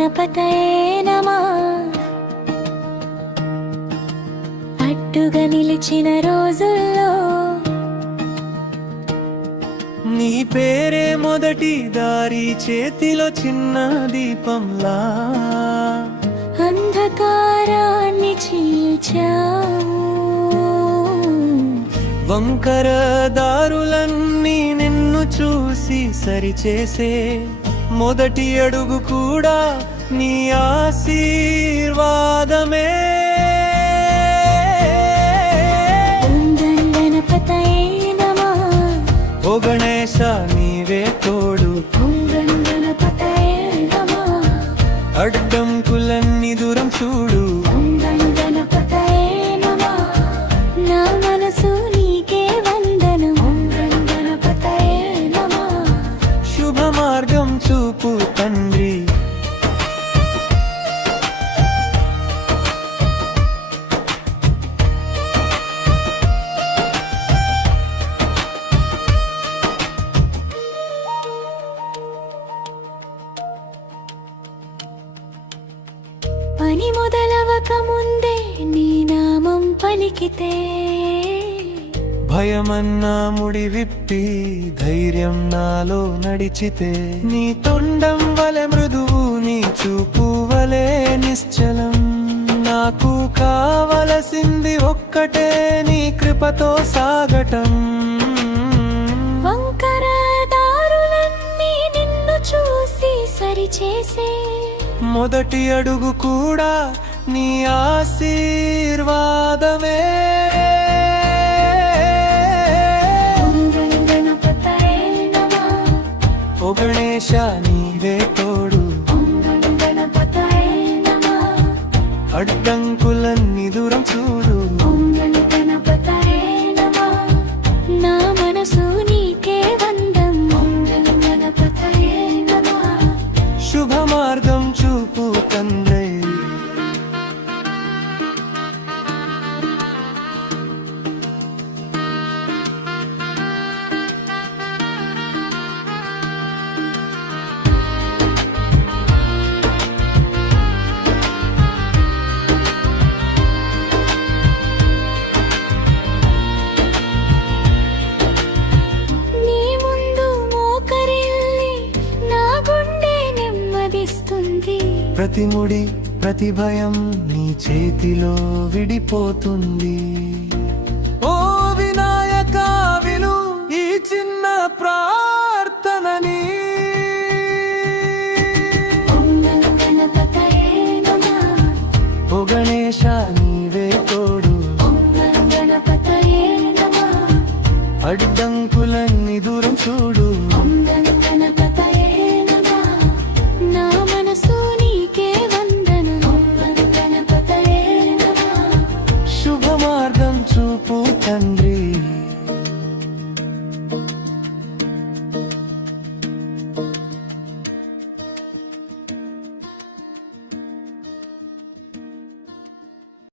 గణపతయే నమః. అడ్డుగా నిలిచిన రోజుల్లో నీ పేరే మొదటి దారి, చేతిలో చిన్న దీపంలా అంధకారాన్ని చీల్చావు. వంకర దారులన్నీ నిన్ను చూసి సరిచేసే మొదటి అడుగు కూడా నీ ఆశీర్వాదమే. గణపతయే నమః. ఓ గణేశ నీవే తోడు, గణపతయే నమః. అడ్డంకులన్నీ దూరం చూడు. గణపతయే నమః. నా మనసు నీకే వందనం. గణపతయే నమః. శుభ మార్గం చూపు తండ్రి. పని మొదలవక ముందే నీ నామం పలికితే భయమన్నా ముడి విప్పి ధైర్యం నాలో నడిచితే, నీ తొండం వలె మృదువు, నీ చూపు వలె నిశ్చలం. నాకు కావలసింది ఒక్కటే, నీ కృపతో సాగటం. వంకర దారులన్నీ నిన్ను చూసి సరిచేసే మొదటి అడుగు కూడా నీ ఆశీర్వాదమే. గణపతయే నమః. ఓ గణేశ నీవే తోడు, గణపతయే నమః. అడ్డంకులన్నీ దూరం చూడు. గణపతయే నమః. నా మనసు నీకే వందనం. గణపతయే నమః. శుభ మార్గం చూపు తండ్రి. నీ ముందు మోకరిల్లి నా గుండె నెమ్మదిస్తుంది. ప్రతి ముడి ప్రతి భయం నీ చేతిలో విడిపోతుంది. ఓ వినాయక విను ఈ చిన్న ప్రార్థనని. గణపతయే నమః. ఓ గణేశ నీవే తోడు, గణపతయే నమః. అడ్డంకులన్నీ దూరం చూడు. గణపతయే